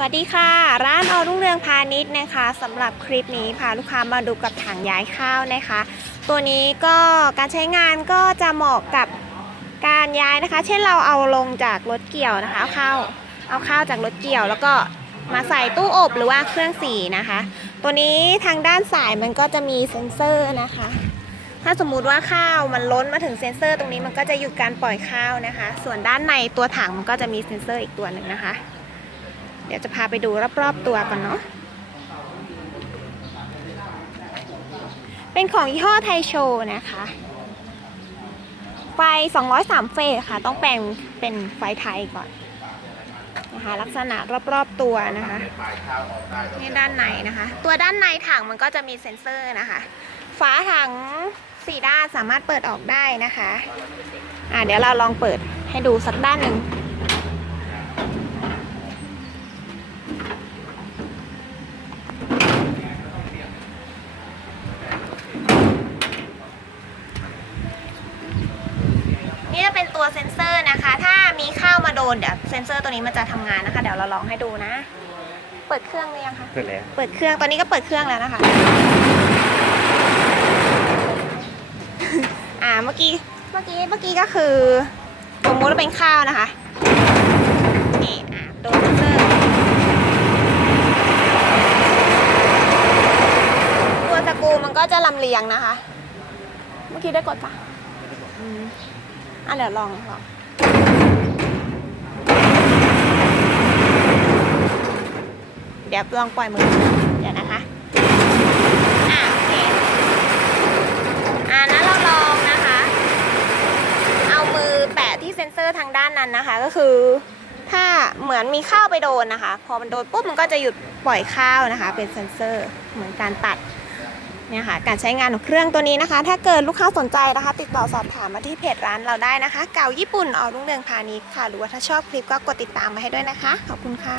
วัสดีค่ะ ร้านอรุ่งเรืองพาณิชย์นะคะสำหรับคลิปนี้พาลูกค้ามาดูกับถังย้ายข้าวนะคะ ตัวนี้ก็การใช้งานก็จะเหมาะกับการย้ายนะคะ เช่นเราเอาลงจากรถเกี่ยวนะคะเอาข้าวเอาข้าวจากรถเกี่ยว แล้วก็มาใส่ตู้อบหรือว่าเครื่องสีนะคะ ตัวนี้ทางด้านสายมันก็จะมีเซ็นเซอร์นะคะ ถ้าสมมุติว่าข้าวมันล้นมาถึงเซ็นเซอร์ ตรงนี้มันก็จะหยุดการปล่อยข้าวนะคะ ส่วนด้านในตัวถังมันก็จะมีเซ็นเซอร์อีกตัวหนึ่งนะคะ เดี๋ยวจะพาไปดูรอบๆตัวก่อนเนาะเป็นของยี่ห้อไทโชนะคะไฟ 203 เฟสค่ะ ต้องแปลงเป็นไฟไทยก่อนนะคะลักษณะรอบๆตัวนะคะนี่ด้านในนะคะ ตัวด้านในถังมันก็จะมีเซ็นเซอร์นะคะ ฝาถังสี่ด้านสามารถเปิดออกได้นะคะ อ่าเดี๋ยวเราลองเปิดให้ดูสักด้านหนึ่ง เป็นตัวเซ็นเซอร์นะคะ ถ้ามีข้าวมาโดนเดี๋ยวเซ็นเซอร์ตัวนี้มันจะทำงานนะคะ เดี๋ยวเราลองให้ดูนะ เปิดเครื่องหรือยังคะ เปิดแล้วเปิดเครื่อง ตอนนี้ก็เปิดเครื่องแล้วนะคะ อ่า เมื่อกี้ เมื่อกี้ เมื่อกี้ก็คือสมมติว่าเป็นข้าวนะคะ นี่ อ่าโดนเซ็นเซอร์ ตัวสกรูมันก็จะลำเลียงนะคะ เมื่อกี้ได้กดปะอืม อะเดี๋ยวลองลองเดี๋ยวลองปล่อยมือ เดี๋ยวนะคะ อะโอเคอ่านั้นเราลองนะคะ เอามือแปะที่เซ็นเซอร์ทางด้านนั้นนะคะ ก็คือ ถ้าเหมือนมีข้าวไปโดนนะคะ พอมันโดนปุ๊บมันก็จะหยุดปล่อยข้าวนะคะ เป็นเซ็นเซอร์เหมือนการตัด เนี่ยค่ะการใช้งานของเครื่องตัวนี้นะคะ ถ้าเกิดลูกค้าสนใจนะคะ ติดต่อสอบถามมาที่เพจร้านเราได้นะคะ เก่าญี่ปุ่นออรุ่งเรืองพาณิชย์ค่ะ หรือว่าถ้าชอบคลิปก็กดติดตามมาให้ด้วยนะคะ ขอบคุณค่ะ